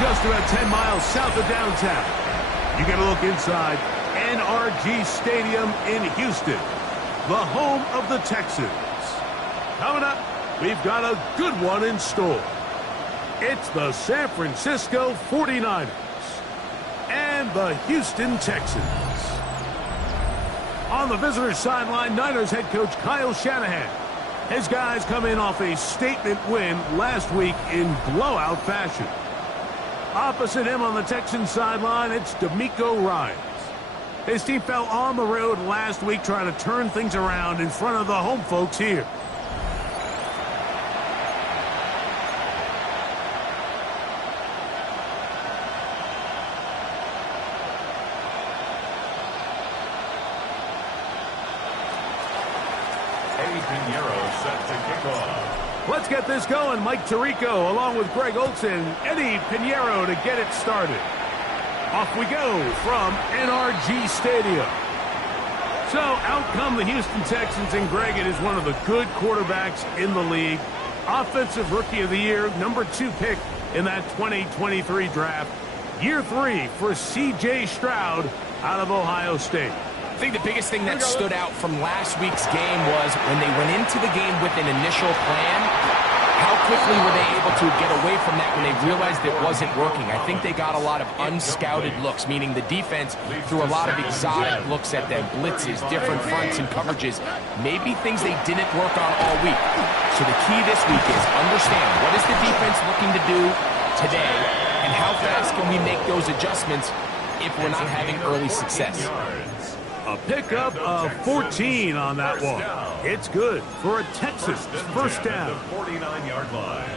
just about 10 miles south of downtown. You get a look inside NRG Stadium in Houston, the home of the Texans. Coming up, we've got a good one in store. It's the San Francisco 49ers and the Houston Texans. On the visitor's sideline, Niners head coach Kyle Shanahan. His guys come in off a statement win last week in blowout fashion. Opposite him on the Texans sideline, it's DeMeco Ryans. His team fell on the road last week trying to turn things around in front of the home folks here. Let's get this going. Mike Tirico along with Greg Olsen, Eddie Pinheiro to get it started. Off we go from NRG Stadium. So out come the Houston Texans, and Greg, it is one of the good quarterbacks in the league. Offensive Rookie of the Year, #2 pick in that 2023 draft. Year 3 for C.J. Stroud out of Ohio State. I think the biggest thing that stood out from last week's game was when they went into the game with an initial plan, how quickly were they able to get away from that when they realized it wasn't working? I think they got a lot of unscouted looks, meaning the defense threw a lot of exotic looks at them, blitzes, different fronts and coverages, maybe things they didn't work on all week. So the key this week is understand what is the defense looking to do today and how fast can we make those adjustments if we're not having early success. A pickup of 14 on that one. It's good for a Texas first down. 49-yard line.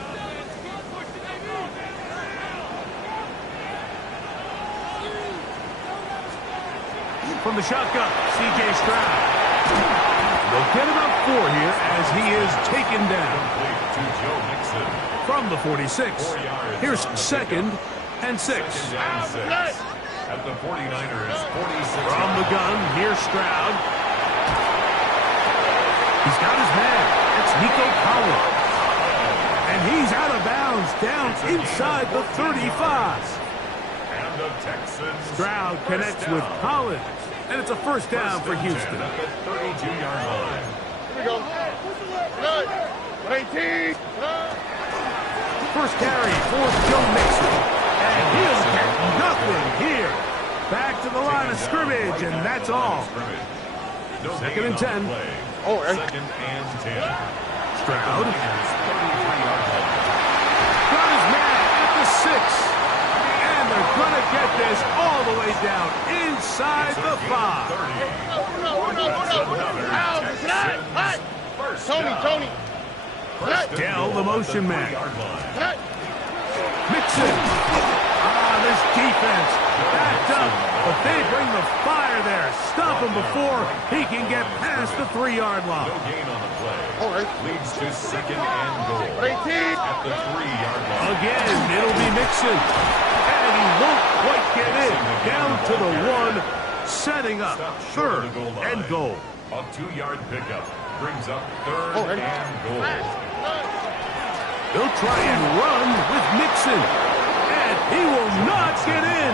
From the shotgun, C.J. Stroud. They'll get about 4 here as he is taken down. From the 46, here's 2nd and 6. At the 49ers, 46. From the gun, here's Stroud. He's got his man. It's Nico Collins. And he's out of bounds down inside the 35. And the Texans. Stroud connects with Collins. And it's a first down for Houston. At the 32-yard line. Here we go. Good. 18. First carry for Joe Mixon. And he'll get nothing here. Back to the line of scrimmage, and that's all. 2nd and 10. Oh, 2nd and 10. Stroud. Got his man at the 6. And they're going to get this all the way down inside the 5. Tony. Dell, the motion man. Mixon. This defense backed up, but they bring the fire there. Stop him before he can get past the 3-yard line. No gain on the play. All right. Leads to 2nd and goal. 18. At the 3-yard line. Again, it'll be Mixon. And he won't quite get in. Down to the 1, setting up 3rd and goal. A 2-yard pickup brings up 3rd and goal. They'll try and run with Mixon. He will not get in.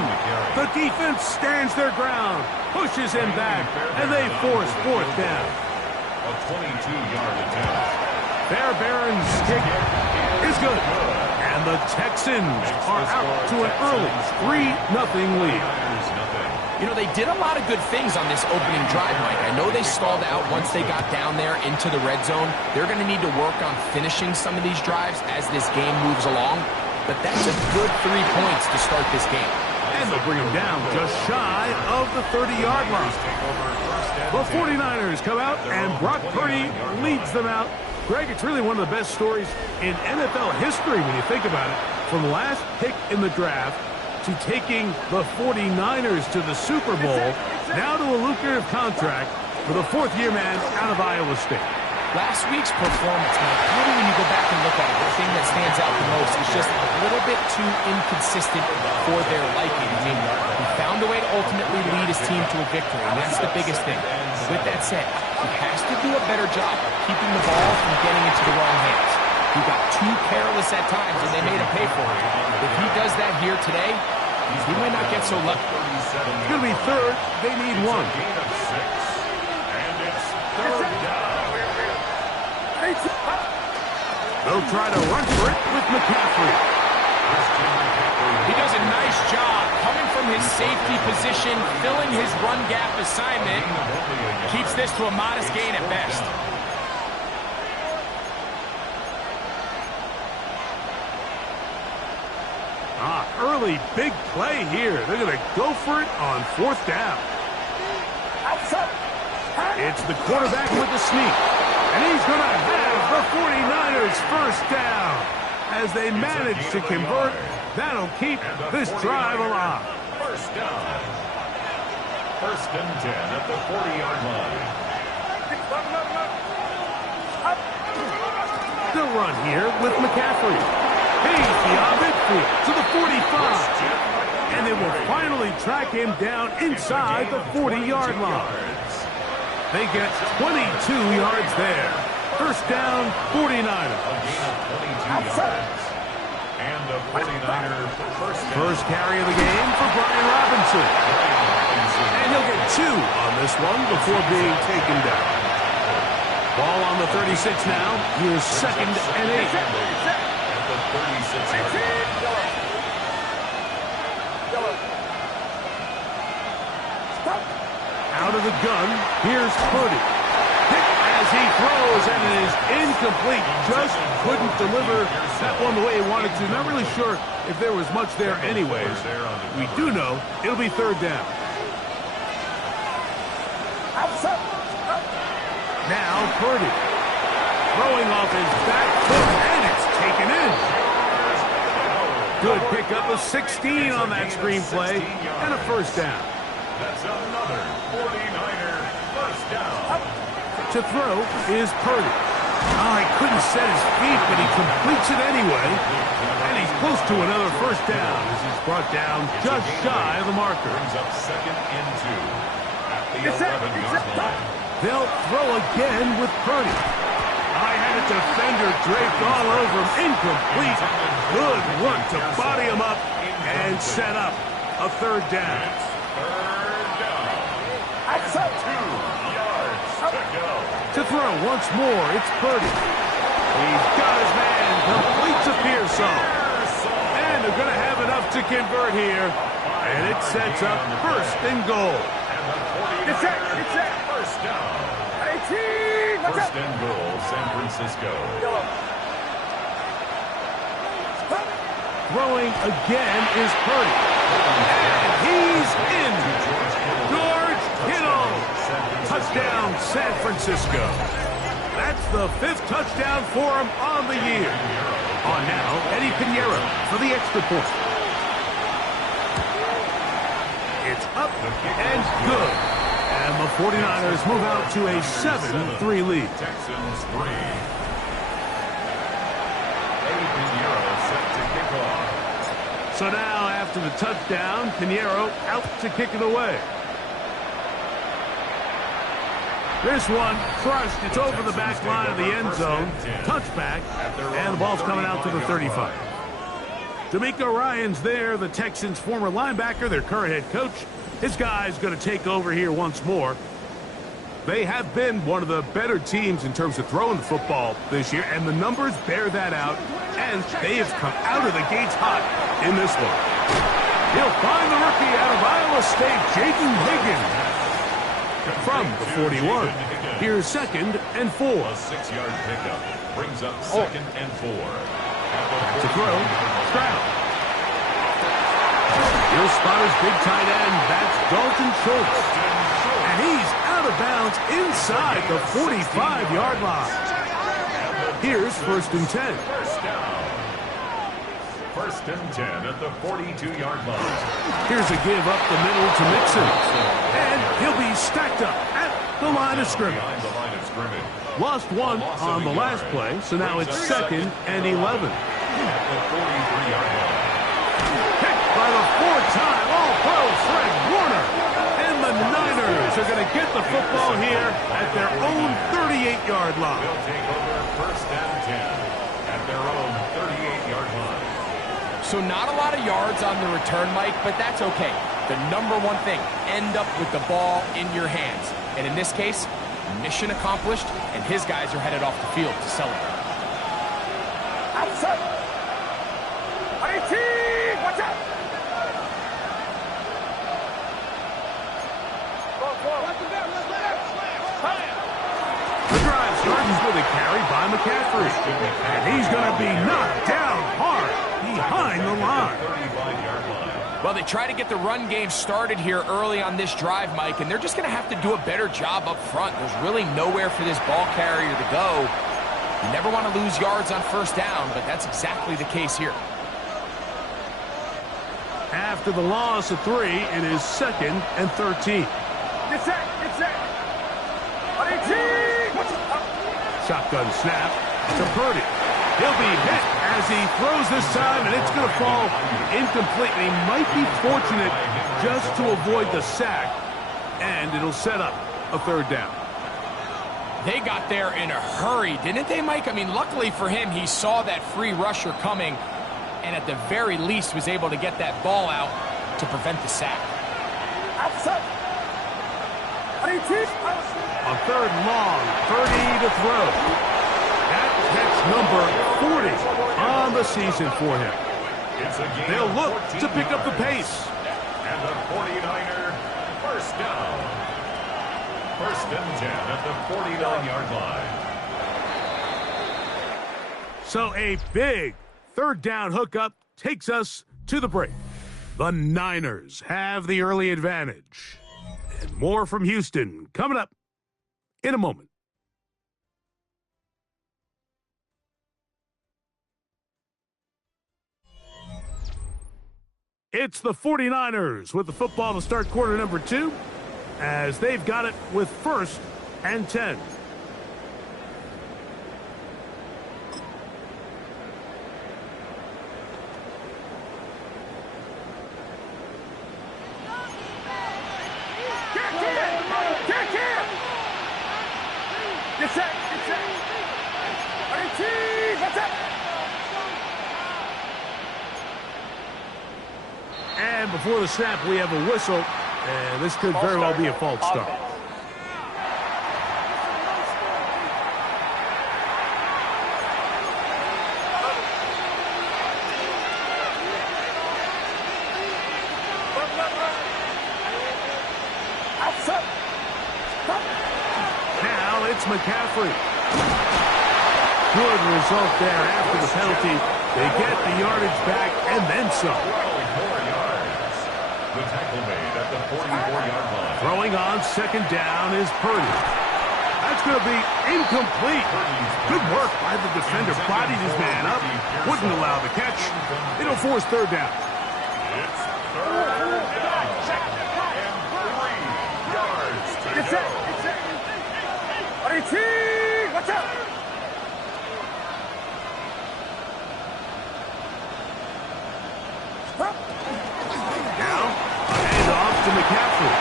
The defense stands their ground, pushes him back, and they force 4th down. A 22-yard attempt. Fairbairn's kick is good. And the Texans are out to an early 3-0 lead. You know, they did a lot of good things on this opening drive, Mike. I know they stalled out once they got down there into the red zone. They're going to need to work on finishing some of these drives as this game moves along. But that's a good 3 points to start this game. And they'll bring him down just shy of the 30-yard line. The 49ers come out, and Brock Purdy leads them out. Greg, it's really one of the best stories in NFL history when you think about it. From last pick in the draft to taking the 49ers to the Super Bowl, now to a lucrative contract for the 4th-year man out of Iowa State. Last week's performance, Mike, really when you go back and look at it, the thing that stands out the most is just a little bit too inconsistent for their liking. I mean, he found a way to ultimately lead his team to a victory, and that's the biggest thing. With that said, he has to do a better job of keeping the ball from getting into the wrong hands. He got too careless at times, and they made him pay for it. If he does that here today, he might not get so lucky. It's going to be third. They need one. Gain of 6. And it's third down. They'll try to run for it with McCaffrey. He does a nice job coming from his safety position, filling his run gap assignment. Keeps this to a modest gain at best. Early big play here. They're going to go for it on 4th down. It's the quarterback with the sneak. And he's going to have the 49ers first down. As they manage to convert, that'll keep this drive alive. First down. First and 10 at the 40-yard line. They'll run here with McCaffrey. He's beyond midfield to the 45. And they will finally track him down inside the 40-yard line. They get 22 yards there. First down, 49ers. A gain of 22 yards. And the 49ers First carry of the game for Brian Robinson. And he'll get 2 on this one before being taken down. Ball on the 36 now. Here's 2nd and 8. At the 36-yard line. Out of the gun, here's Purdy. Hit as he throws, and it is incomplete. Just couldn't deliver that one the way he wanted to. Not really sure if there was much there anyways. We do know it'll be 3rd down. Now Purdy. Throwing off his back foot, and it's taken in. Good pickup of 16 on that screen play, and a first down. That's another 49er first down. To throw is Purdy. He couldn't set his feet, but he completes it anyway. And he's close to another first down as he's brought down just shy of the marker. Brings up 2nd and 2 at the 11-yard line. They'll throw again with Purdy. I had a defender draped all over him. Incomplete. Good work to body him up and set up a 3rd down. Third down. 2 yards to go. To throw once more, it's Purdy. He's got his man. Completes a Pearsall. And they're going to have enough to convert here. And it sets up 1st and goal. And the 49ers first down. 1st and goal, San Francisco. Throwing again is Purdy. And he's in. George Kittle. Touchdown, San Francisco. That's the 5th touchdown for him on the year. On now, Eddie Pinheiro for the extra point. It's up and good. And the 49ers move out to a 7-3 lead. Texans 3. Eddie Pinheiro set to kick off. So now, after the touchdown, Pinheiro out to kick it away. This one crushed. It's over the back line of the end zone. Touchback, and the ball's coming out to the 35. D'Amico Ryan's there, the Texans' former linebacker, their current head coach. His guy's going to take over here once more. They have been one of the better teams in terms of throwing the football this year, and the numbers bear that out, and they have come out of the gates hot in this one. He'll find the rookie out of Iowa State, Jaden Higgins, from the 41. Here's 2nd and 4. A 6-yard pickup brings up 2nd and 4. To throw, Stroud. He'll spot his big tight end. That's Dalton Schultz. And he's out of bounds inside the 45-yard line. Here's 1st and 10. First down. 1st and 10 at the 42-yard line. Here's a give up the middle to Mixon. And he'll be stacked up at the line of scrimmage. Behind the line of scrimmage. Lost one on the last play, so now it's 2nd and 11. At the 43-yard line. Picked by the 4-time All-Pro Fred Warner. And the Niners are going to get the football here at their own 38-yard line. They'll take over 1st and 10 at their own So not a lot of yards on the return, Mike, but that's okay. The number one thing, end up with the ball in your hands. And in this case, mission accomplished, and his guys are headed off the field to celebrate. Outside. 18, watch out. The drive starts with a carry by McCaffrey. And he's going to be knocked down hard behind the line. Well, they try to get the run game started here early on this drive, Mike, and they're just going to have to do a better job up front. There's really nowhere for this ball carrier to go. You never want to lose yards on first down, but that's exactly the case here. After the loss of 3, it is 2nd and 13. Get set, get set. 18. Shotgun snap to Purdy. He'll be hit as he throws this time, and it's going to fall incomplete. He might be fortunate just to avoid the sack, and it'll set up a 3rd down. They got there in a hurry, didn't they, Mike? I mean, luckily for him, he saw that free rusher coming, and at the very least was able to get that ball out to prevent the sack. Outside. 18. On 3rd and long, 30 to throw. That catch number 40 on the season for him. They'll look to pick up the pace. And the 49er, first down. 1st and 10 at the 49-yard line. So a big 3rd down hookup takes us to the break. The Niners have the early advantage. And more from Houston coming up in a moment. It's the 49ers with the football to start quarter number 2, as they've got it with 1st and 10. Get set, get set. 18, what's up? And before the snap, we have a whistle, and this could very well be a false start. Outside. Now it's McCaffrey. Good result there after the penalty. They get the yardage back and then some. 4 yards. The tackle made at the 44-yard line. Throwing on 2nd down is Purdy. That's going to be incomplete. Good work by the defender. Bodied his man up. Wouldn't allow the catch. It'll force 3rd down. It's 3rd down. And 3 yards to Get set, go. get set. 18, watch out. Now, hand off to McCaffrey.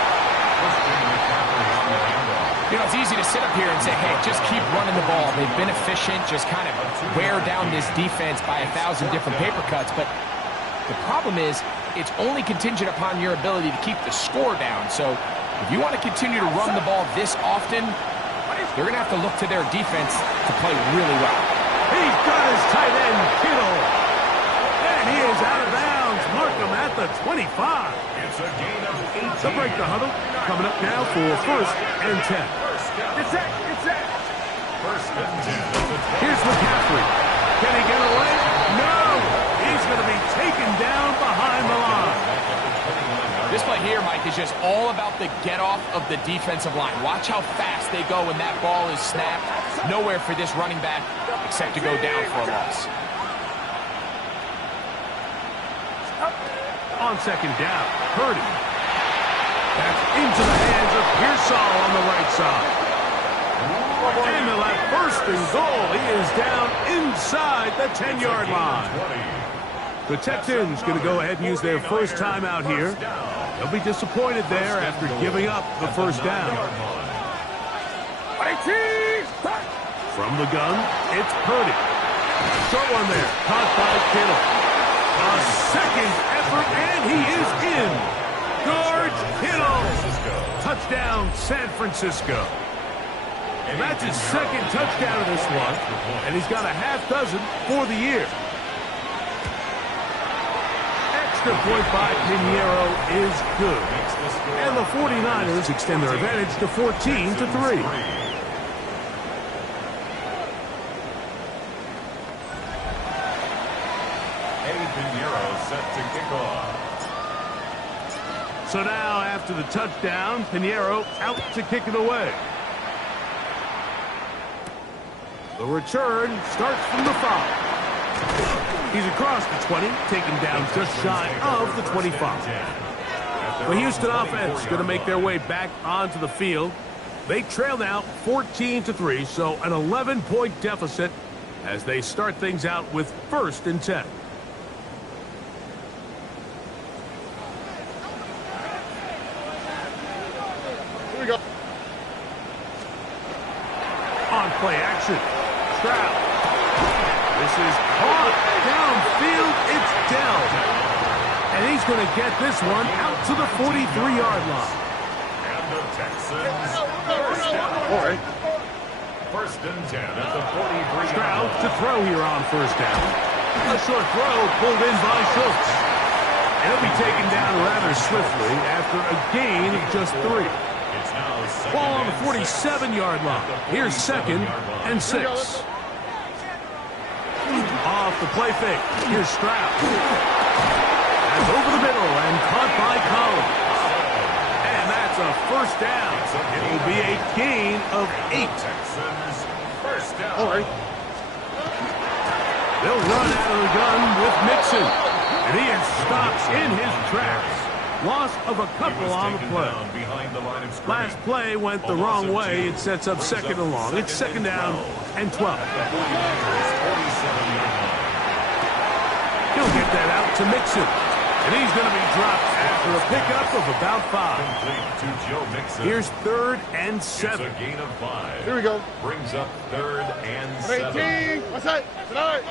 You know, it's easy to sit up here and say, hey, just keep running the ball. They've been efficient, just kind of wear down this defense by 1,000 different paper cuts. But the problem is, it's only contingent upon your ability to keep the score down. So if you want to continue to run the ball this often, they're going to have to look to their defense to play really well. He's got his tight end, Kittle. And he is out of bounds. Mark him at the 25. It's a gain of 18. The break the huddle coming up now for 1st and 10. Get set, get set. 1st and 10. Here's McCaffrey. Can he get away? No! He's going to be taken down behind the line. This play here, Mike, is just all about the get-off of the defensive line. Watch how fast they go when that ball is snapped. Nowhere for this running back except to go down for a loss. On 2nd down, Purdy. That's into the hands of Pearsall on the right side. And they'll have 1st and goal. He is down inside the 10-yard line. The Texans going to go ahead and use their first timeout here. They'll be disappointed there after giving up the 1st down. 18, From the gun, it's Purdy. Short one there, caught by Kittle. A second effort, and he is in. George Kittle. Touchdown, San Francisco. That's his second touchdown of this one, and he's got a half dozen for the year. Extra point by Pinheiro is good. And the 49ers extend their advantage to 14-3. Set to kick off. So now, after the touchdown, Pinheiro out to kick it away. The return starts from the 5. He's across the 20, taken down just shy of the 25. The Houston offense going to make their way back onto the field. They trail now 14-3, so an 11-point deficit as they start things out with 1st and 10. On play action. Stroud. This is caught downfield. It's Dell. And he's going to get this one out to the 43-yard line. And the Texans first down. First and 10 at the 43. Stroud to throw here on first down. A short throw pulled in by Schultz. And he'll be taken down rather swiftly after a gain of just 3. Ball on the 47-yard line. Here's 2nd and 6. Off the play fake. Here's Stroud. That's over the middle and caught by Collins. And that's a first down. It'll be a gain of 8. First down. All right. They'll run out of the gun with Mixon. And he stops in his tracks. Loss of a couple on the play. Last play went the wrong way. It sets up 2nd and long. It's 2nd down and 12. He'll get that out to Mixon. And he's going to be dropped after a pickup of about 5. Here's 3rd and 7. It's a gain of 5. Here we go. Brings up 3rd and 7. 18. What's that? Tonight.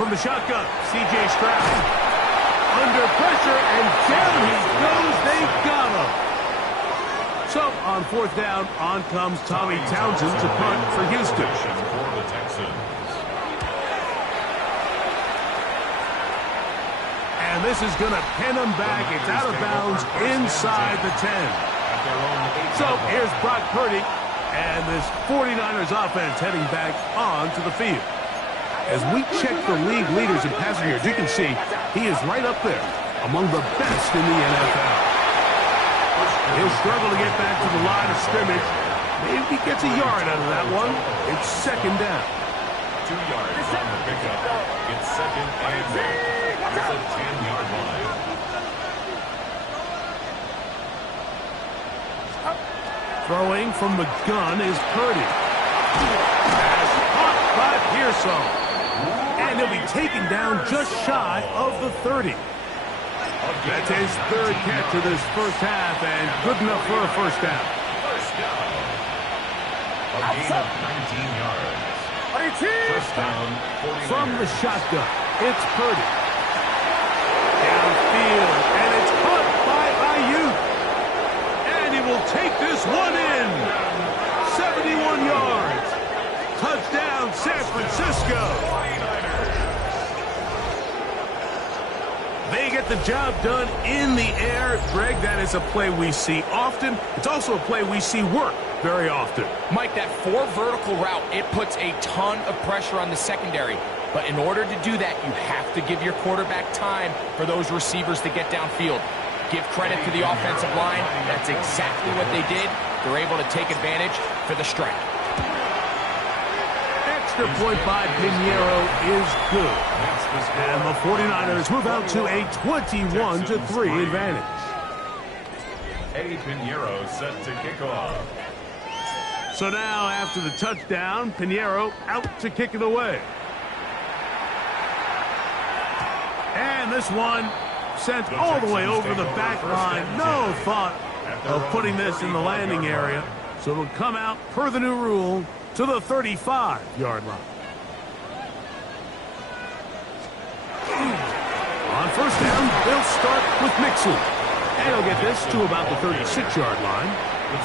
From the shotgun, C.J. Stroud. Under pressure, and down he goes. They got him. So, on 4th down, on comes Tommy Townsend to punt for Houston. For the Texans. And this is going to pin him back. It's out of bounds inside the 10. So, here's Brock Purdy, and this 49ers offense heading back onto the field. As we check the league leaders in passing yards, you can see he is right up there among the best in the NFL. He'll struggle to get back to the line of scrimmage. Maybe he gets a yard out of that one. It's 2nd down. 2 yards on the pickup. It's 2nd and 8. It's a 10-yard line. Throwing from the gun is Purdy. Pass caught by Pearson. And he'll be taken down just shy of the 30. That's his 3rd catch of this first half, and good enough for a first down. First down. A gain of 19 yards. First down, 49. From the shotgun, it's Purdy. Downfield, and it's caught by Ayuk. And he will take this one in. 71 yards. Touchdown, San Francisco. They get the job done in the air. Greg, that is a play we see often. It's also a play we see work very often. Mike, that 4 vertical route, it puts a ton of pressure on the secondary. But in order to do that, you have to give your quarterback time for those receivers to get downfield. Give credit to the offensive line. That's exactly what they did. They're able to take advantage for the strike. Extra point by Pinheiro is good. And the 49ers move out to a 21-3 advantage. Eddie Pinheiro set to kick off. So now, after the touchdown, Pinheiro out to kick it away. And this one sent all the way over the back line. No thought of putting this in the landing area. So it'll come out per the new rule to the 35-yard line. On first down, they'll start with Mixon. And he'll get this to about the 36-yard line.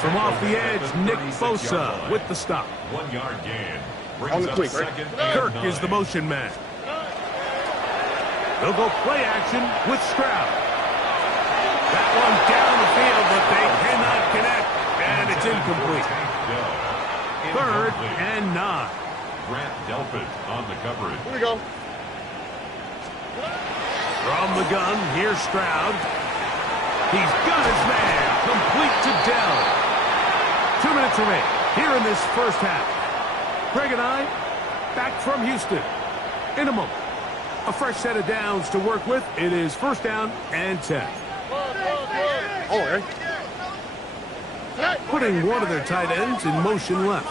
From off the edge, Nick Bosa with the stop. 1 yard gain. On the quick, right? Kirk is the motion man. They'll go play action with Stroud. That one down the field, but they cannot connect. And it's incomplete. 3rd and 9. Grant Delpit on the coverage. Here we go. From the gun, here's Stroud. He's got his man. Complete to Dell. 2 minutes remain here in this first half. Greg and I back from Houston. In a moment, a fresh set of downs to work with. It is first down and 10. Oh, okay. Putting one of their tight ends in motion left.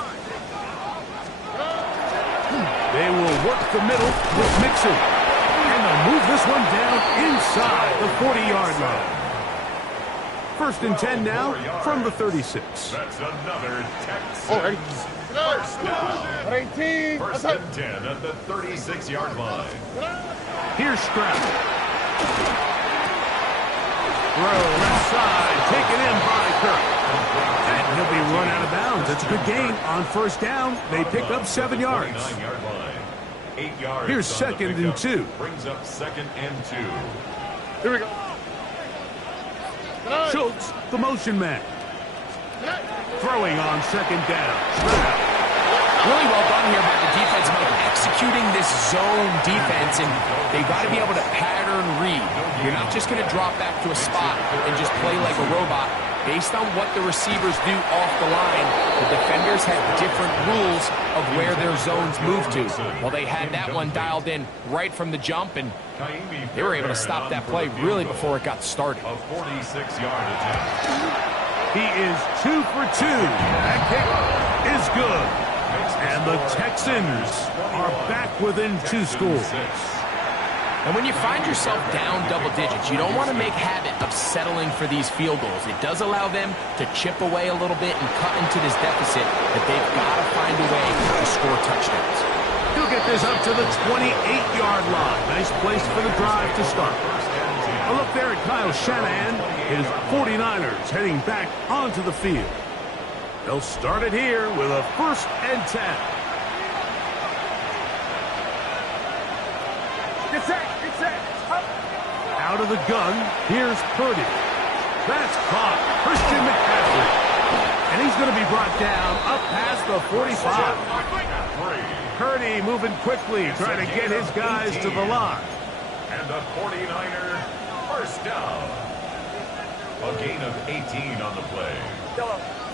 They will work the middle with Mixon. And they'll move this one down inside the 40-yard line. First and 10 now from the 36. That's another Texans. Oh, ready? First down. 18. First and 10 at the 36-yard line. Here's Stroud. Throw left side, taken in by Kirk. And he'll be run out of bounds. It's a good gain on first down. They pick up 7 yards. 9-yard line. 8 yards. Here's on the 2nd and pickup. 2. Brings up 2nd and 2. Here we go. Schultz, the motion man. Throwing on 2nd down. Stroud. Really well done here by the defense, Mike, executing this zone defense, and they got to be able to pattern read. You're not just going to drop back to a spot and just play like a robot. Based on what the receivers do off the line, the defenders have different rules of where their zones move to. Well, they had that one dialed in right from the jump, and they were able to stop that play really before it got started. A 46-yard attempt. He is 2 for 2. That kick is good. And the Texans are back within 2 scores. And when you find yourself down double digits, you don't want to make habit of settling for these field goals. It does allow them to chip away a little bit and cut into this deficit, but they've got to find a way to score touchdowns. He'll get this up to the 28-yard line. Nice place for the drive to start. A look there at Kyle Shanahan. His 49ers heading back onto the field. They'll start it here with a 1st and 10. Get set. Get set. Up. Out of the gun, here's Purdy. That's caught. Christian McCaffrey. And he's going to be brought down up past the 45. Purdy moving quickly, trying to get his guys to the line. And the 49er first down. A gain of 18 on the play.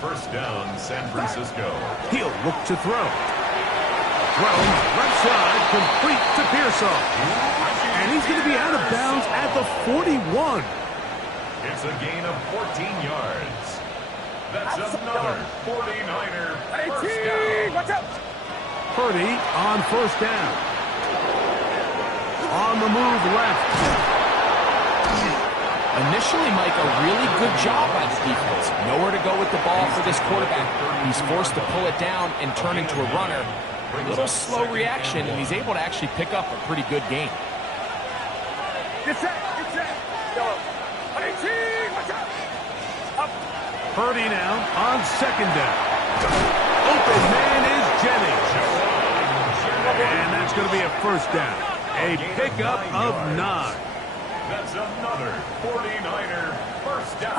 First down, San Francisco. He'll look to throw. Throw left side, complete to Pearsall. And he's going to be out of bounds at the 41. It's a gain of 14 yards. That's another 49er first down. Watch out. Purdy on first down. On the move left. Initially, Mike, a really good job by the defense. Nowhere to go with the ball for this quarterback. He's forced to pull it down and turn into a runner. A little slow reaction, and he's able to actually pick up a pretty good game. Get set. Get set. Go. 18. Watch out. Up. Purdy now on 2nd down. Open man is Jennings. And that's going to be a first down. A pickup of 9. That's another 49er first down.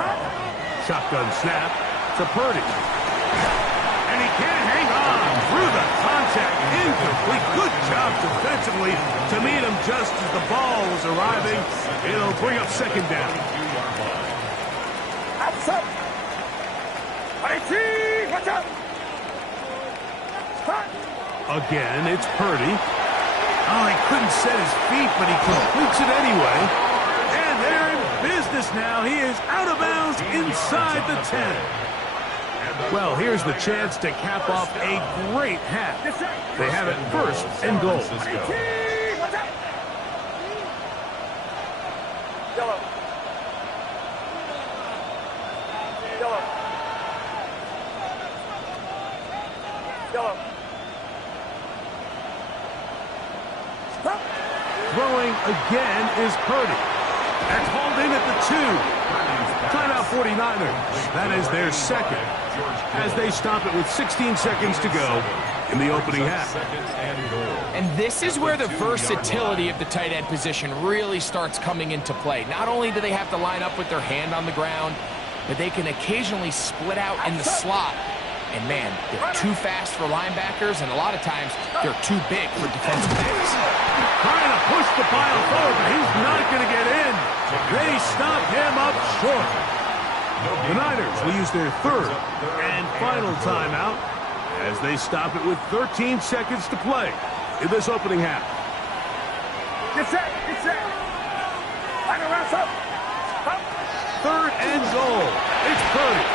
Shotgun snap to Purdy. And he can't hang on through the contact. Incomplete. Good job defensively to meet him just as the ball was arriving. It'll bring up 2nd down. That's up. 18. Watch out. Start. Again, it's Purdy. Oh, he couldn't set his feet, but he completes it anyway. And they're in business now. He is out of bounds inside the 10. Well, here's the chance to cap off a great half. They have it 1st and goal. 18. Watch out. Yellow. Yellow. Yellow. Throwing again is Purdy. That's hauled in at the 2. Timeout 49ers. That is their second, as they stop it with 16 seconds to go in the opening half. And this is where the versatility of the tight end position really starts coming into play. Not only do they have to line up with their hand on the ground, but they can occasionally split out in the slot. And man, they're too fast for linebackers, and a lot of times they're too big for defensive backs. Trying to push the pile forward, but he's not going to get in. They stop him up short. The Niners will use their third and final timeout as they stop it with 13 seconds to play in this opening half. Get set. Get set. Line around up. Third and goal. It's Purdy.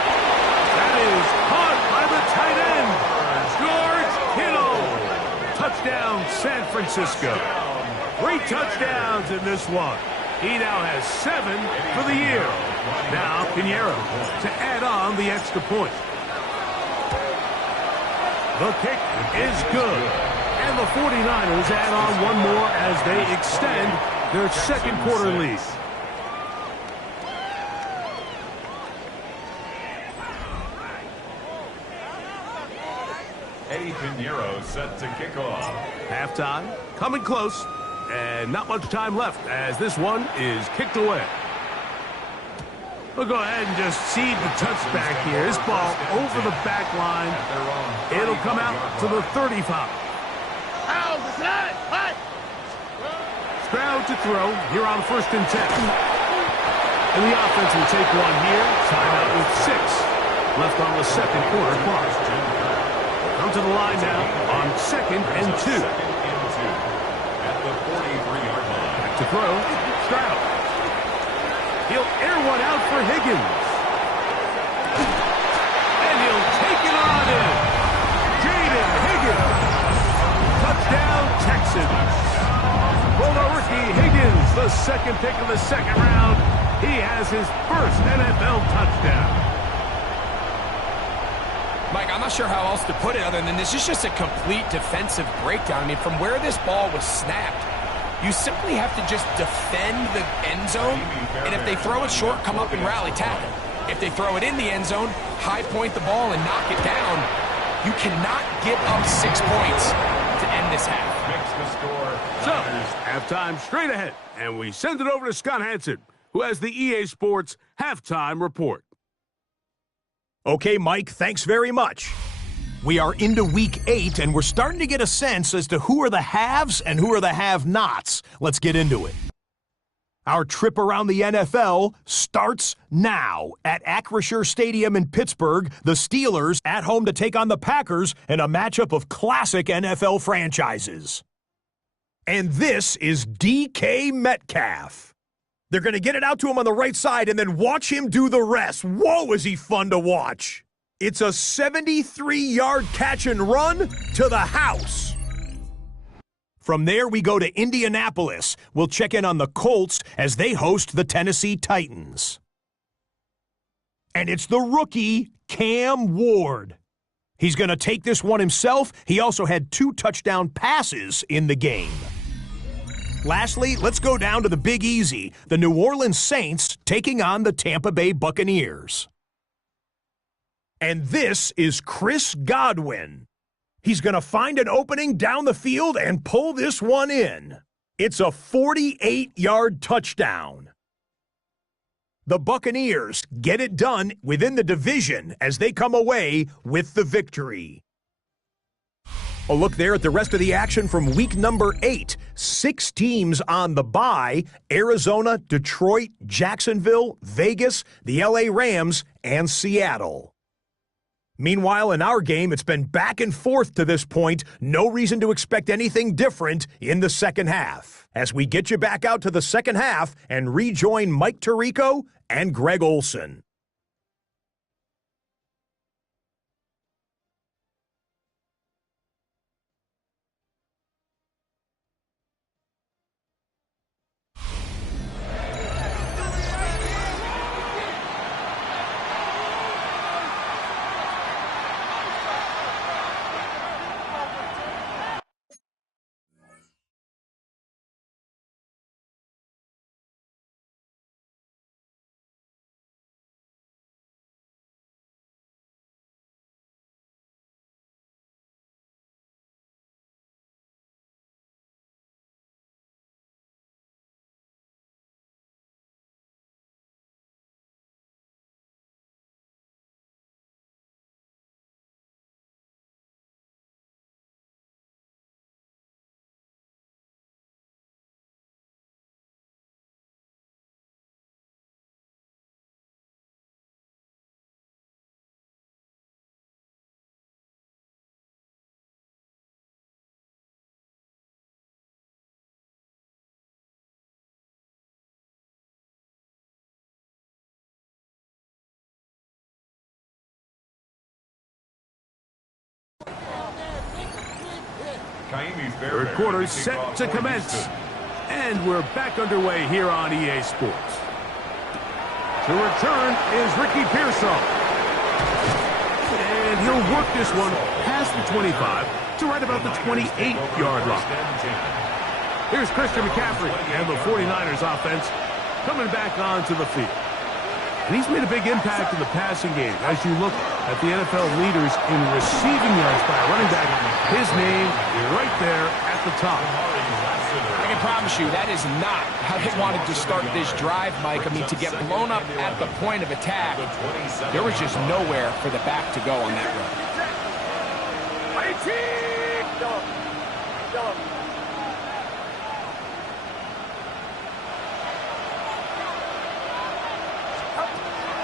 That is caught by the tight end, George Kittle. Touchdown, San Francisco. 3 touchdowns in this one. He now has 7 for the year. Now Pinheiro to add on the extra point. The kick is good. And the 49ers add on one more as they extend their second quarter lead. Eddie Pinheiro set to kick off. Halftime coming close, and not much time left as this one is kicked away. We'll go ahead and just seed the touchback here. This ball over the back line. It'll come out to the 35. Stroud to throw here on 1st and 10. And the offense will take one here. Timeout with 6 left on the second quarter clock. Come to the line now on 2nd and 2. At the 43-yard line. Back to throw. Stroud. He'll air one out for Higgins. And he'll take it on in. Jaden Higgins. Touchdown, Texans. For the rookie Higgins, the second pick of the second round. He has his first NFL touchdown. Mike, I'm not sure how else to put it other than this is just a complete defensive breakdown. I mean, from where this ball was snapped, you simply have to just defend the end zone, and if they throw it short, come up and rally tackle. If they throw it in the end zone, high point the ball and knock it down. You cannot give up 6 points to end this half. So, halftime straight ahead, and we send it over to Scott Hansen, who has the EA Sports halftime report. Okay, Mike, thanks very much. We are into week 8, and we're starting to get a sense as to who are the haves and who are the have-nots. Let's get into it. Our trip around the NFL starts now at Acrisure Stadium in Pittsburgh. The Steelers at home to take on the Packers in a matchup of classic NFL franchises. And this is DK Metcalf. They're going to get it out to him on the right side and then watch him do the rest. Whoa, is he fun to watch. It's a 73-yard catch and run to the house. From there, we go to Indianapolis. We'll check in on the Colts as they host the Tennessee Titans. And it's the rookie, Cam Ward. He's going to take this one himself. He also had 2 touchdown passes in the game. Lastly, let's go down to the Big Easy, the New Orleans Saints taking on the Tampa Bay Buccaneers. And this is Chris Godwin. He's going to find an opening down the field and pull this one in. It's a 48-yard touchdown. The Buccaneers get it done within the division as they come away with the victory. A look there at the rest of the action from week number 8. 6 teams on the bye: Arizona, Detroit, Jacksonville, Vegas, the LA Rams, and Seattle. Meanwhile, in our game, it's been back and forth to this point. No reason to expect anything different in the second half. As we get you back out to the second half and rejoin Mike Tirico and Greg Olson. Third quarter set to commence. And we're back underway here on EA Sports. To return is Ricky Pearsall. And he'll work this one past the 25 to right about the 28-yard line. Here's Christian McCaffrey and the 49ers offense coming back onto the field. And he's made a big impact in the passing game. As you look at the NFL leaders in receiving yards by a running back, his name right there at the top. I can promise you that is not how they wanted to start this drive, Mike. I mean, to get blown up at the point of attack, there was just nowhere for the back to go on that run.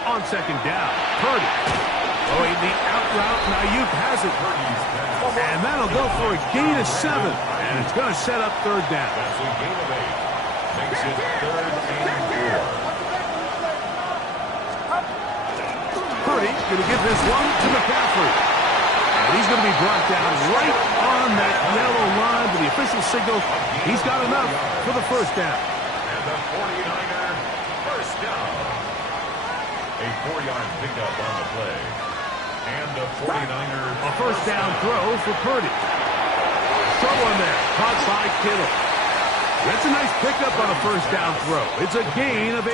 On second down, Purdy. Going the out route, Ayuk has it. And that'll go for a gain of 7. And it's going to set up third down. That's a gain of 8. Makes it 3rd and 4. Purdy going to give this one to McCaffrey. And he's going to be brought down right on that yellow line with the official signal. He's got enough for the first down. And the 49er first down. A 4-yard pickup on the play. And the 49er a first down throw for Purdy. Someone there, caught by Kittle. That's a nice pickup on a first down throw. It's a gain of 8.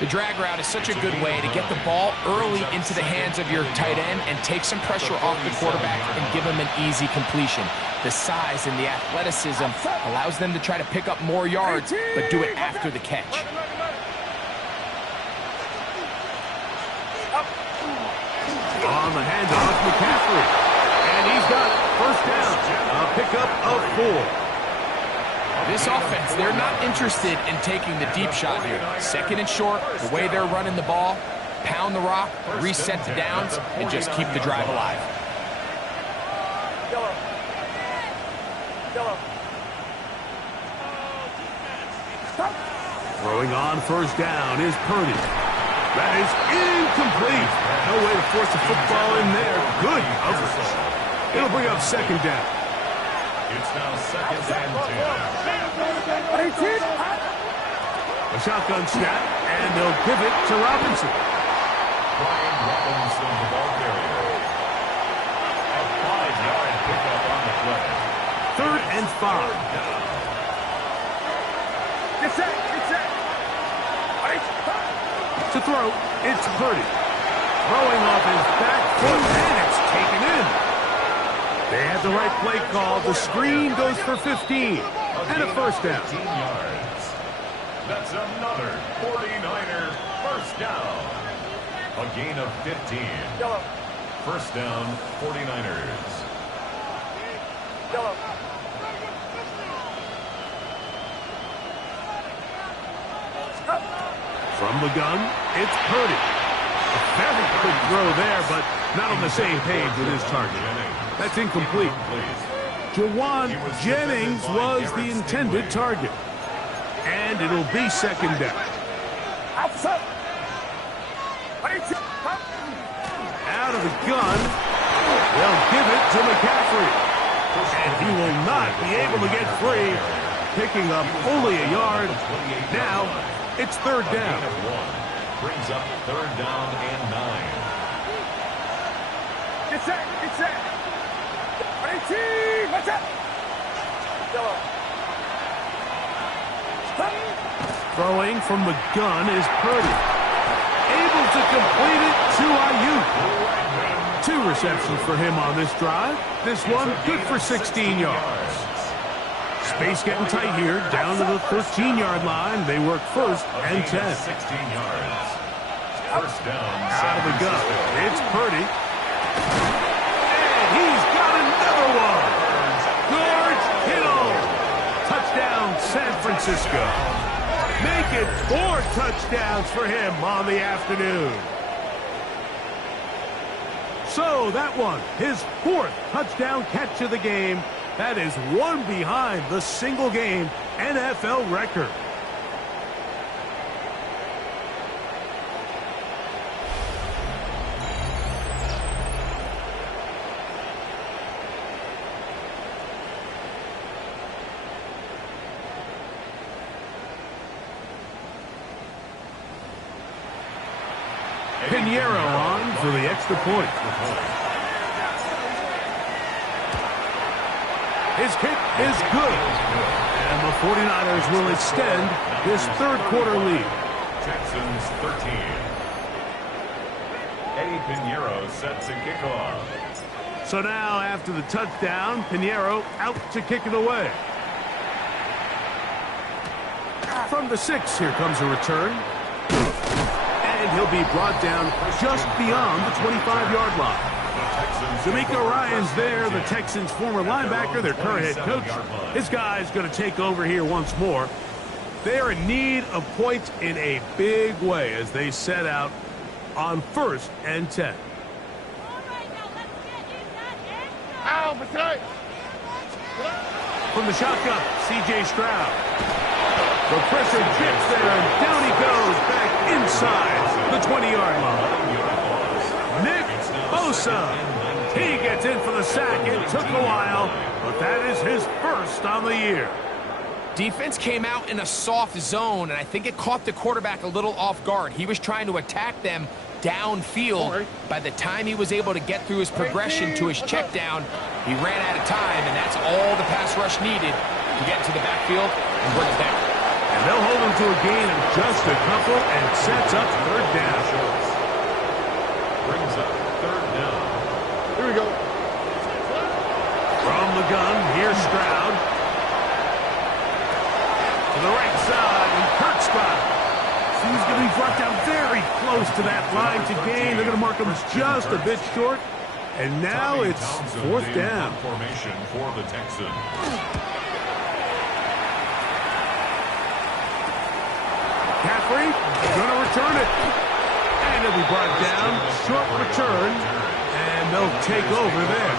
The drag route is such a good way to get the ball early into the hands of your tight end and take some pressure off the quarterback and give him an easy completion. The size and the athleticism allows them to try to pick up more yards, but do it after the catch. On the handoff, McCaffrey. And he's got it. First down. A pickup of 4. This offense, they're not interested in taking the deep shot here. Second and short, the way they're running the ball, pound the rock, reset the downs, and just keep the drive alive. Throwing on first down is Purdy. That is incomplete. No way to force the football in there. Good coverage. It'll bring up second down. It's now 2nd and 10. A shotgun snap, and they'll give it to Robinson. Brian Robinson, the ball carrier. A 5-yard pickup on the play. 3rd and 5. Get set. To throw, it's Purdy. Throwing off his back foot, and it's taken in. They have the right play call. The screen goes for 15. And a first down. 15 yards. That's another 49er first down. A gain of 15. First down, 49ers. From the gun, it's Purdy. A very good throw there, but not on the same page with his target. That's incomplete. Jawan Jennings was the intended target. And it'll be second down. Out of the gun, they'll give it to McCaffrey. And he will not be able to get free, picking up only a yard. Now, it's third down. Brings up 3rd down and 9. Get set. 18. Watch out. Throwing from the gun is Purdy. Able to complete it to Ayuk. 2 receptions for him on this drive. This one good for 16 yards. Space getting tight here, down to the 13-yard line. They work 1st and 10. 16 yards. First down. Out of the gun, it's Purdy. And he's got another one. George Kittle. Touchdown, San Francisco. Make it 4 touchdowns for him on the afternoon. So that one, his 4th touchdown catch of the game. That is one behind the single-game NFL record. Pinheiro on for the extra point. His kick is good. And the 49ers will extend this third quarter lead. Texans 13. Eddie Pinheiro set to kick off. So now, after the touchdown, Pinheiro out to kick it away. From the 6, here comes a return. And he'll be brought down just beyond the 25-yard line. D'Amico Ryan's there, the Texans' former linebacker, their current head coach. This guy's going to take over here once more. They are in need of points in a big way as they set out on 1st and 10. From the shotgun, C.J. Stroud. The pressure gets there, and down he goes back inside the 20-yard line. Nick Bosa. He gets in for the sack. It took a while, but that is his first on the year. Defense came out in a soft zone, and I think it caught the quarterback a little off guard. He was trying to attack them downfield. By the time he was able to get through his progression to his check down, he ran out of time, and that's all the pass rush needed to get into the backfield and bring it down. And they'll hold him to a gain of just a couple and sets up third down. Brings up third down. Here we go. From the gun, here's Stroud. To the right side, and Kurt's got it. So he's going to be brought down very close to that line to gain. They're going to mark him just a bit short. And now it's fourth down. Formation for the Texans. McCaffrey is going to return it. And it'll be brought down. Short return. And they'll take over there.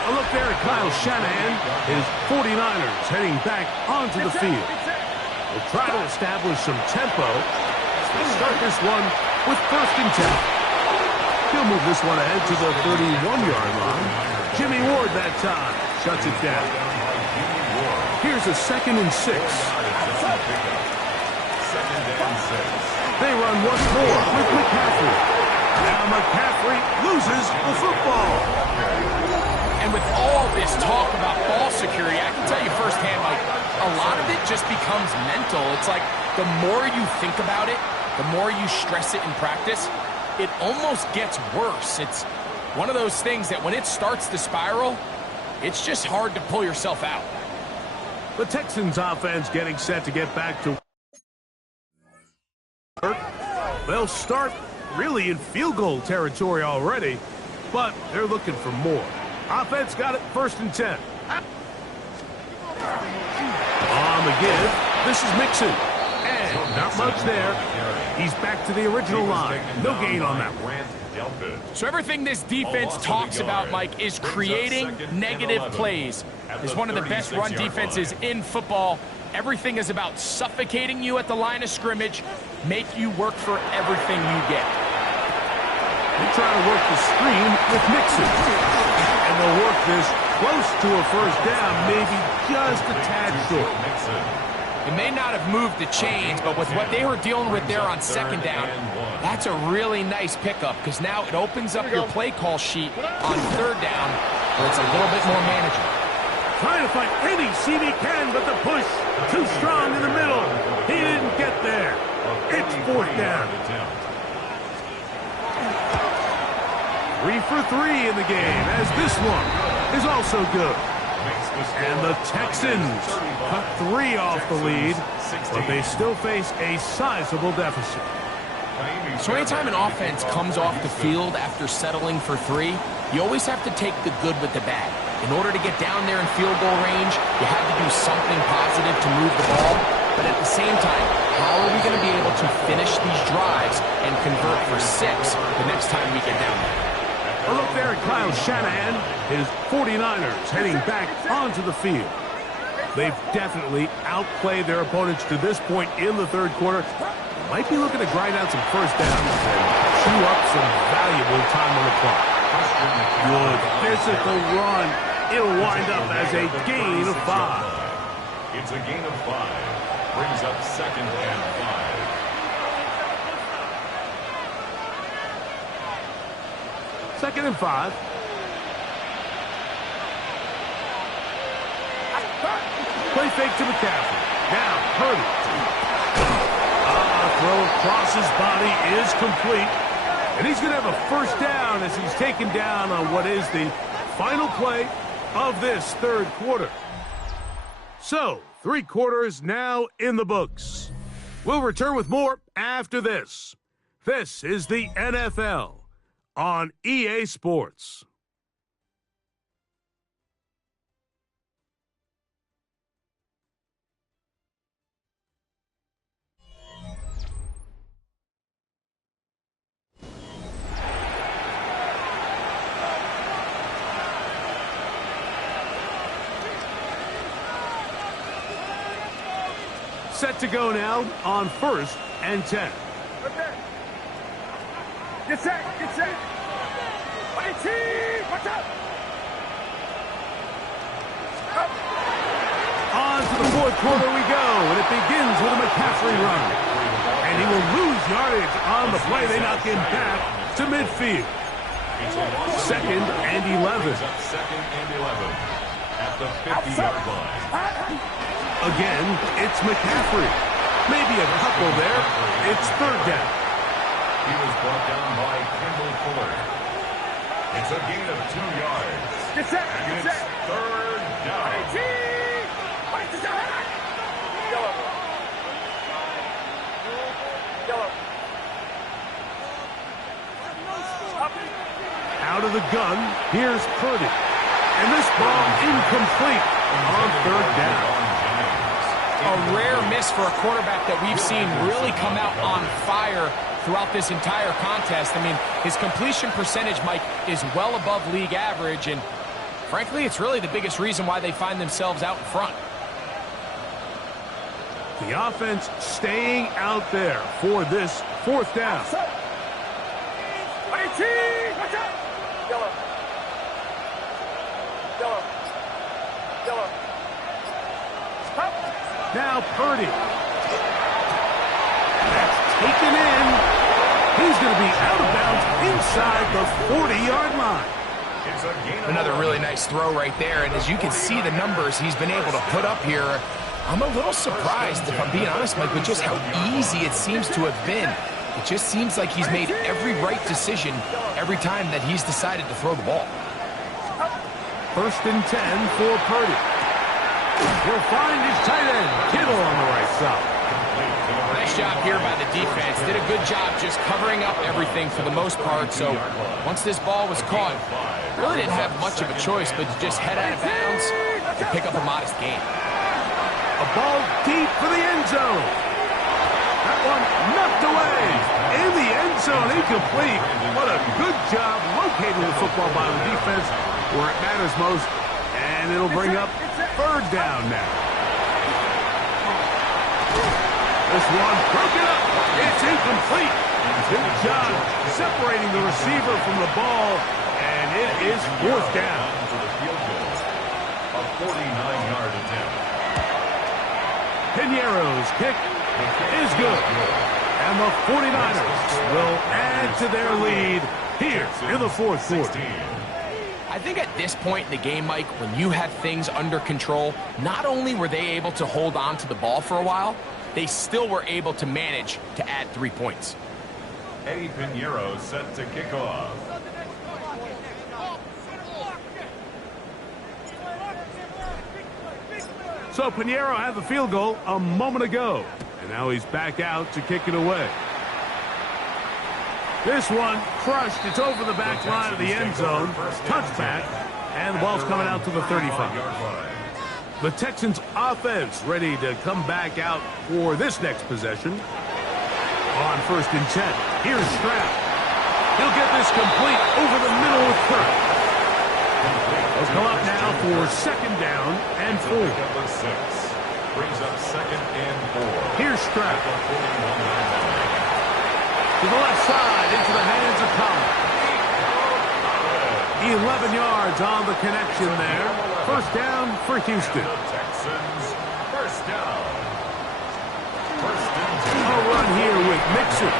A look there at Kyle Shanahan. His 49ers heading back onto the field. They'll try to establish some tempo. They'll start this one with 1st and 10. He'll move this one ahead to the 31-yard line. Jimmy Ward that time shuts it down. Here's a 2nd and 6. They run once more with McCaffrey. Now McCaffrey loses the football. And with all this talk about ball security, I can tell you firsthand, like, a lot of it just becomes mental. It's like the more you think about it, the more you stress it in practice, it almost gets worse. It's one of those things that when it starts to spiral, it's just hard to pull yourself out. The Texans offense getting set to get back to work. They'll start really in field goal territory already, but they're looking for more. Offense got it 1st and 10. On the give, this is Mixon. And not much there. He's back to the original line. No gain on that one. So everything this defense talks about, Mike, is creating negative plays. It's one of the best run defenses in football. Everything is about suffocating you at the line of scrimmage, make you work for everything you get. They're trying to work the screen with Mixon. And they'll work this close to a 1st down, maybe just a tad short. It may not have moved the chains, but with what they were dealing with there on 2nd down, that's a really nice pickup because now it opens up your play call sheet on 3rd down where it's a little bit more manageable. Trying to find any seam he can, but the push too strong in the middle. He didn't get there. It's 4th down. 3 for 3 in the game, as this one is also good. And the Texans cut 3 off the lead, but they still face a sizable deficit. So anytime an offense comes off the field after settling for 3, you always have to take the good with the bad. In order to get down there in field goal range, you have to do something positive to move the ball. But at the same time, how are we going to be able to finish these drives and convert for 6 the next time we get down there? A look there at Kyle Shanahan, his 49ers heading back onto the field. They've definitely outplayed their opponents to this point in the 3rd quarter. Might be looking to grind out some 1st downs and chew up some valuable time on the clock. Good physical run. It'll wind up as a gain of 5. It's a gain of 5. Brings up 2nd and 5. 2nd and 5. Play fake to McCaffrey. Now, Purdy. Throw across his body is complete. And he's going to have a first down as he's taken down on what is the final play of this third quarter. So, 3 quarters now in the books. We'll return with more after this. This is the NFL on EA Sports. Set to go now on 1st and 10. Get set, get set. 18, watch out. On to the 4th quarter we go, and it begins with a McCaffrey run. And he will lose yardage on the play. They knock him back to midfield. 2nd and 11. 2nd and 11 at the 50-yard line. Again, it's McCaffrey. Maybe a couple there. It's 3rd down. He was brought down by Kendall Fuller. It's a gain of 2 yards. Get set, And get it's set. 3rd down. 18, fight to the Yellow. Yellow. Out of the gun, here's Purdy. And this ball incomplete on 3rd down. A rare miss for a quarterback that we've seen really come out on fire throughout this entire contest. I mean, his completion percentage, Mike, is well above league average, and frankly, it's really the biggest reason why they find themselves out in front. The offense staying out there for this 4th down. 18, watch out. Yellow. Yellow. Yellow. Stop. Now Purdy. That's taken in. He's going to be out of bounds inside the 40-yard line. It's a gain of Another really nice throw right there, and as you can see the numbers he's been able to put up here, I'm a little surprised, if I'm being honest, Mike, with just how easy it seems to have been. It just seems like he's made every right decision every time that he's decided to throw the ball. 1st and 10 for Purdy. He'll find his tight end, Kittle, on the right side. Nice job here by the defense. Did a good job just covering up everything for the most part. So once this ball was caught, really didn't have much of a choice but to just head out of bounds and pick up a modest gain. A ball deep for the end zone. That one knocked away. In the end zone, incomplete. What a good job locating the football by the defense where it matters most. And it'll bring up 3rd down now. This one broken up. It's incomplete. Good job separating the receiver from the ball. And it is 4th down. for the field goal. A 49-yard attempt. Piñeiro's kick is good. And the 49ers will add to their lead here in the 4th quarter. I think at this point in the game, Mike, when you have things under control, not only were they able to hold on to the ball for a while, they still were able to manage to add 3 points. Eddie Piñeiro set to kick off. So Piñeiro had the field goal a moment ago. And now he's back out to kick it away. This one crushed. It's over the back line of the end zone. Touchback. And the ball's coming out to the 35. The Texans offense ready to come back out for this next possession. On 1st and 10. Here's Stroud. He'll get this complete over the middle with Kirk. They'll come up now for 2nd down and 4. Number 6 brings up 2nd and 4. Here's Stroud. To the left side, into the hands of Collins. 11 yards on the connection there. 1st down for Houston. Texans, 1st down. 1st and 10. A run here with Mixon.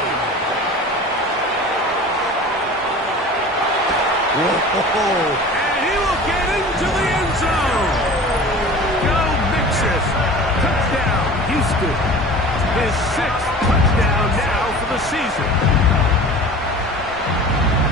Whoa, and he will get into the end zone. Go Mixus. Touchdown, Houston. His 6th touchdown now for the season.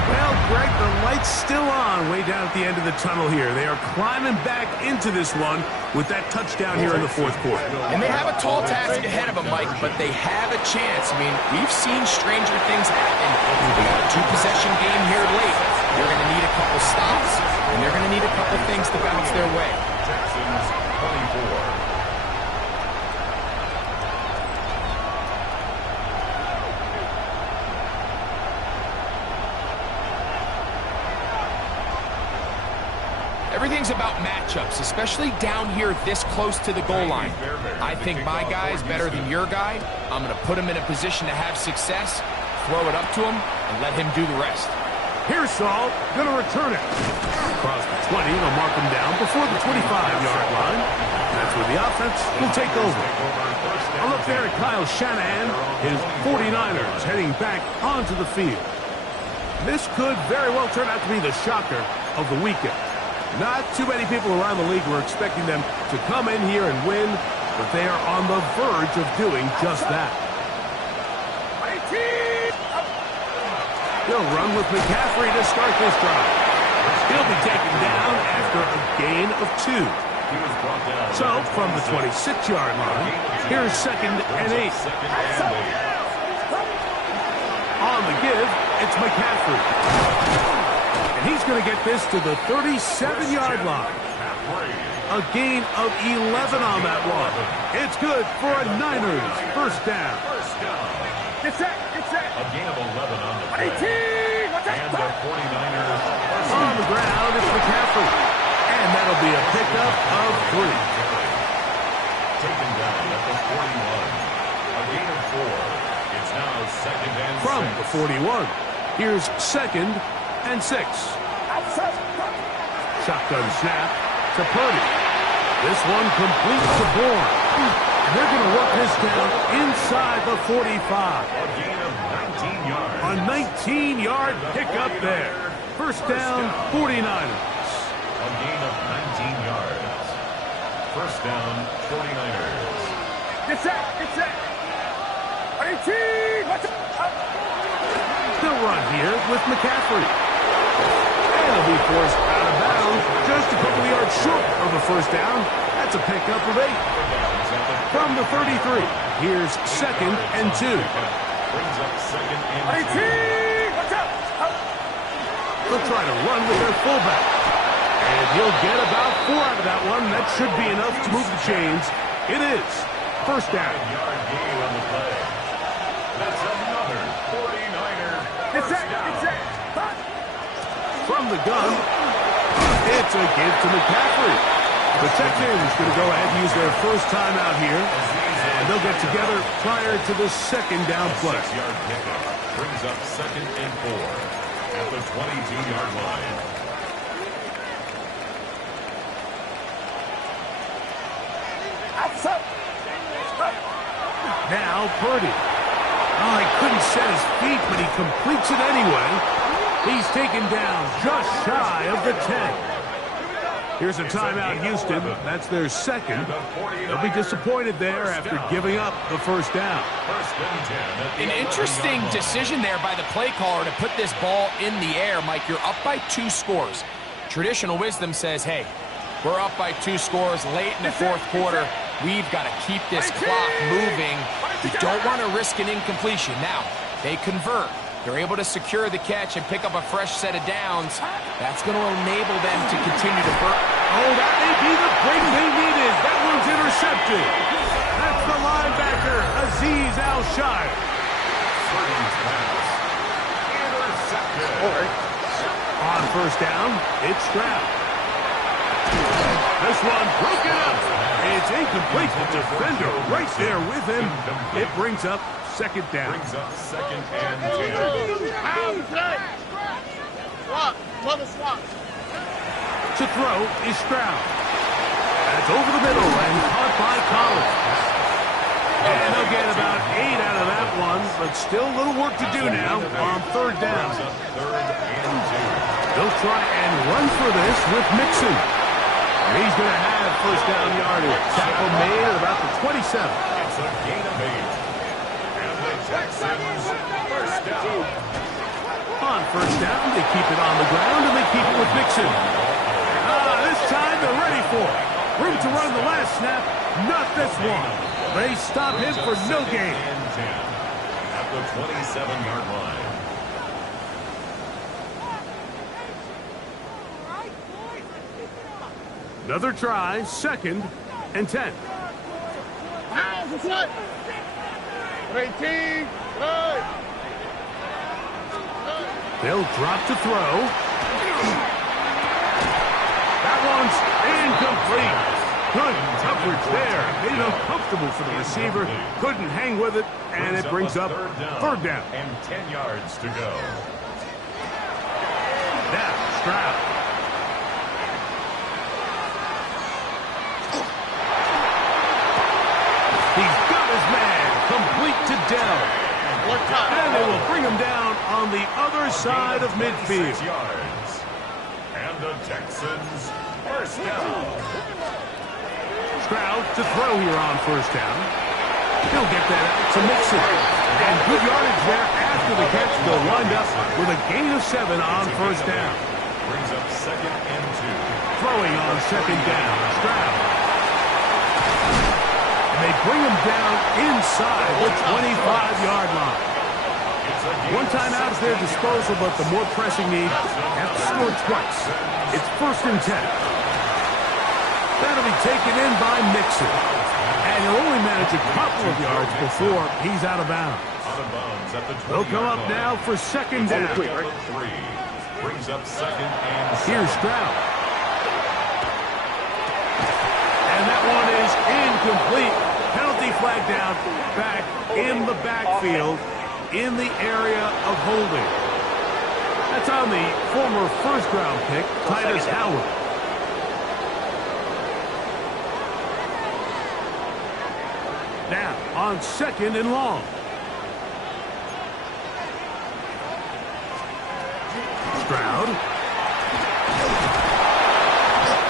Well, Greg, the light's still on way down at the end of the tunnel here. They are climbing back into this one with that touchdown here in the 4th quarter. And they have a tall task ahead of them, Mike, but they have a chance. I mean, we've seen stranger things happen. They got a 2-possession game here late. They're going to need a couple stops, and they're going to need a couple things to bounce their way. Texans 24. Everything's about matchups, especially down here this close to the goal line. I think my guy is better than your guy. I'm going to put him in a position to have success, throw it up to him, and let him do the rest. Here's Saul, going to return it. Across the 20, they'll mark him down before the 25-yard line. That's where the offense will take over. A look there at Kyle Shanahan, his 49ers heading back onto the field. This could very well turn out to be the shocker of the weekend. Not too many people around the league were expecting them to come in here and win, but they are on the verge of doing just that. He'll run with McCaffrey to start this drive. He'll be taken down after a gain of 2. So, from the 26-yard line, here's 2nd and 8. On the give, it's McCaffrey. And he's going to get this to the 37-yard line. A gain of 11 on that one. It's good for a Niners first down. Get set. A gain of 11 on the play. 18. And the 49ers on the ground, it's McCaffrey. And that'll be a pickup of 3. taken down at the 41. A gain of 4. It's now 2nd and 6. From the 41, here's 2nd and 6. Shotgun snap to Purdy. This one complete to Bourne. They're going to work this down inside the 45. A gain of 19 yards. A 19-yard pickup there. First down, 49ers. A gain of 19 yards. First down, 49ers. Get set. 18. Still run here with McCaffrey. And he'll be forced out of bounds just a couple of yards short of a first down. That's a pickup of 8. From the 33, here's 2nd and 2. Brings up 2nd and 2. 18. Watch out. They'll try to run with their fullback. And he'll get about 4 out of that one. That should be enough to move the chains. It is. First down. Yard gain on the play. That's another 49er. Get First set. down. From the gun, it's a give to McCaffrey. The Texans going to go ahead and use their first timeout here. And they'll get together prior to the second down play. 6-yard pickup. Brings up 2nd and 4 at the 22-yard line. Now Purdy. Oh, he couldn't set his feet, but he completes it anyway. He's taken down just shy of the 10. Here's a timeout, Houston. That's their second. They'll be disappointed there after giving up the first down. An interesting decision there by the play caller to put this ball in the air. Mike, you're up by 2 scores. Traditional wisdom says, hey, we're up by 2 scores late in the 4th quarter. We've got to keep this clock moving. We don't want to risk an incompletion. Now, they convert. They're able to secure the catch and pick up a fresh set of downs. That's going to enable them to continue to burn. Oh, that may be the break they needed. That one's intercepted. That's the linebacker, Azeez Al-Shire. On first down, it's Stroud. This one broken up. It's incomplete. The defender right there with him. It brings up 2nd down. Brings up 2nd and 10. To throw is Stroud. That's over the middle and caught by Collins. And they'll get about 8 out of that one, but still a little work to do now on 3rd down. Brings up 3rd and 2. They'll try and run for this with Mixon. And he's going to have first down yardage. Tackle made at about the 27. It's a gain of 8. And the Texans first down. On first down, they keep it on the ground, and they keep it with Mixon. This time they're ready for it. Room to run the last snap. Not this one. They stop him for no gain. And 10 at the 27-yard line. Another try, 2nd and 10. They'll drop to throw. That one's incomplete. Good coverage there. Made it uncomfortable for the receiver. Couldn't hang with it, and it brings up third down. And 10 yards to go. Now, Stroud. He's got his man complete to Dell. And they will bring him down on the other side of midfield. 6 yards. And the Texans first down. Stroud to throw here on first down. He'll get that out to Mixon. And good yardage there after the catch. They'll wind up with a gain of 7 on first down. Brings up 2nd and 2. Throwing on 2nd down. Stroud. And they bring him down inside the 25-yard line. One time out at their disposal, but the more pressing need, have to score twice. It's 1st and 10. That'll be taken in by Mixon. And he'll only manage a couple of yards before he's out of bounds. They'll come up now for 2nd down. Brings up 2nd and 7. Here's Stroud. And that one is incomplete. Penalty flag down back in the backfield in the area of holding. That's on the former first-round pick, Titus Howard. Now, on 2nd and long. Stroud.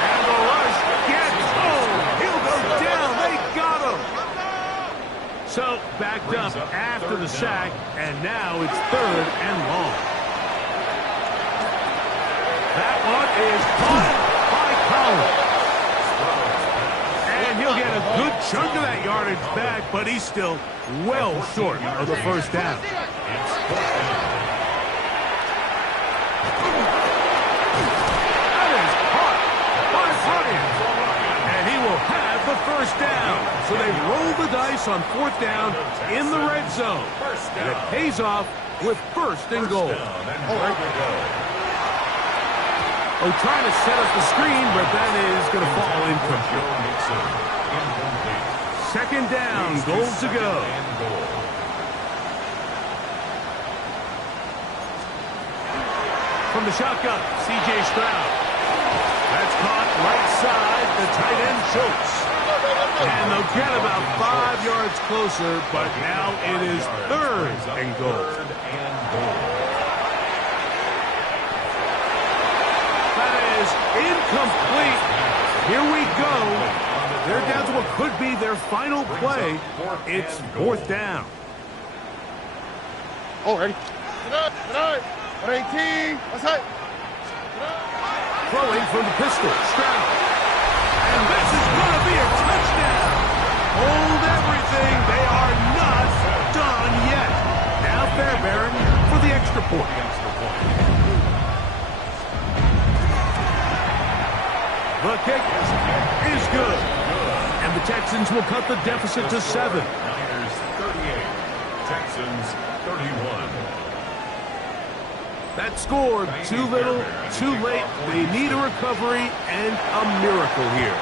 And the rush gets home. He'll go down. They got him. So, backed up after the sack, and now it's 3rd and long. That one is caught by Collins. And he'll get a good chunk of that yardage back, but he's still well short of the first down. That is caught by Bryant. And he will have the first down. So they roll the dice on 4th down in the red zone. And it pays off with 1st and goal. Oh, trying to set up the screen, but that is going to fall incomplete. 2nd down, goal to go. From the shotgun, C.J. Stroud. That's caught right side. The tight end chokes. And they'll get about 5 yards closer, but now it is 3rd and goal. That is incomplete. Here we go. They're down to what could be their final play. It's 4th down. Ready. Throwing from the pistol, Stroud. And this is going to be a touchdown. Hold everything. They are not done yet. Now Fairbairn for the extra point. The kick is good. And the Texans will cut the deficit to 7. Niners 38, Texans 31. That scored too little, too late. They need a recovery and a miracle here.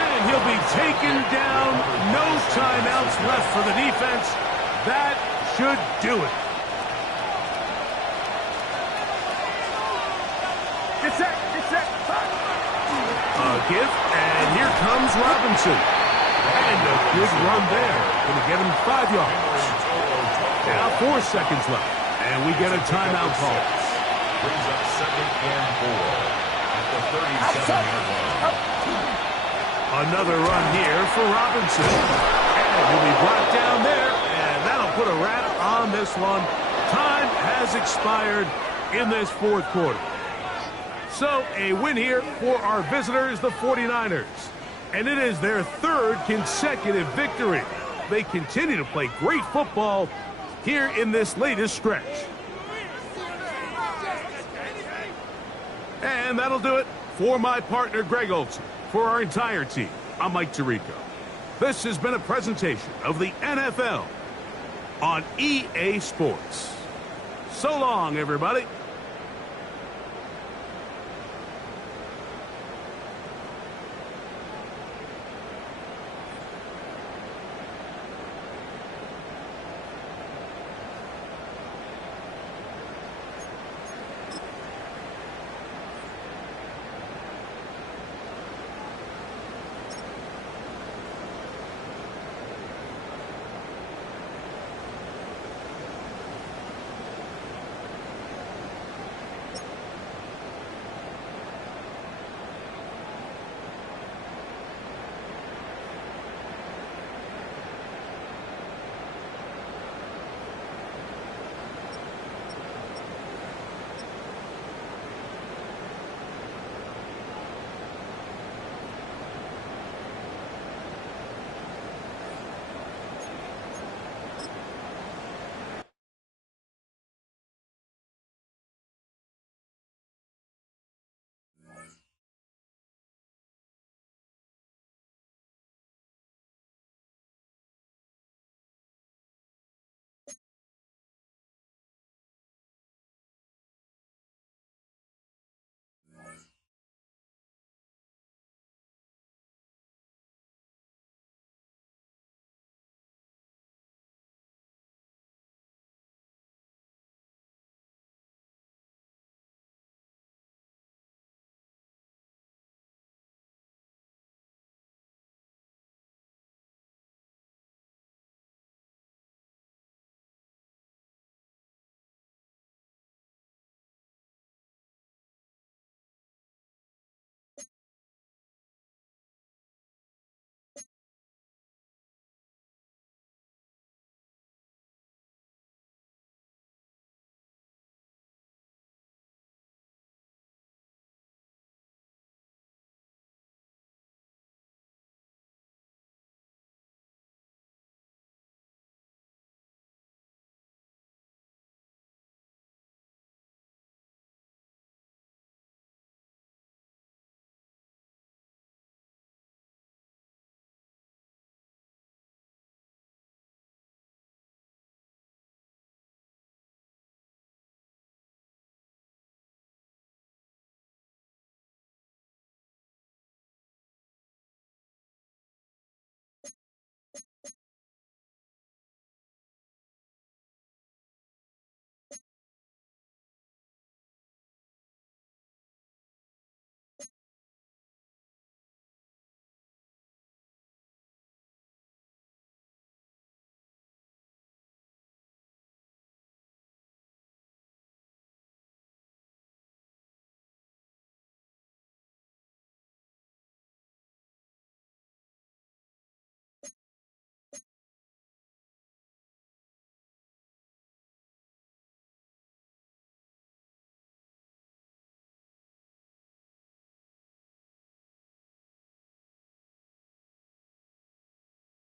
And he'll be taken down. No timeouts left for the defense. That should do it. Get set. A give, and here comes Robinson. And a good run there. Going to get him 5 yards. Now 4 seconds left. And we get a timeout call. Brings up 2nd and 4 at the 37-yard line. Another run here for Robinson. And he'll be brought down there, and that'll put a wrap on this one. Time has expired in this fourth quarter. So a win here for our visitors, the 49ers. And it is their 3rd consecutive victory. They continue to play great football here in this latest stretch. And that'll do it for my partner, Greg Olsen. For our entire team, I'm Mike Tirico. This has been a presentation of the NFL on EA Sports. So long, everybody.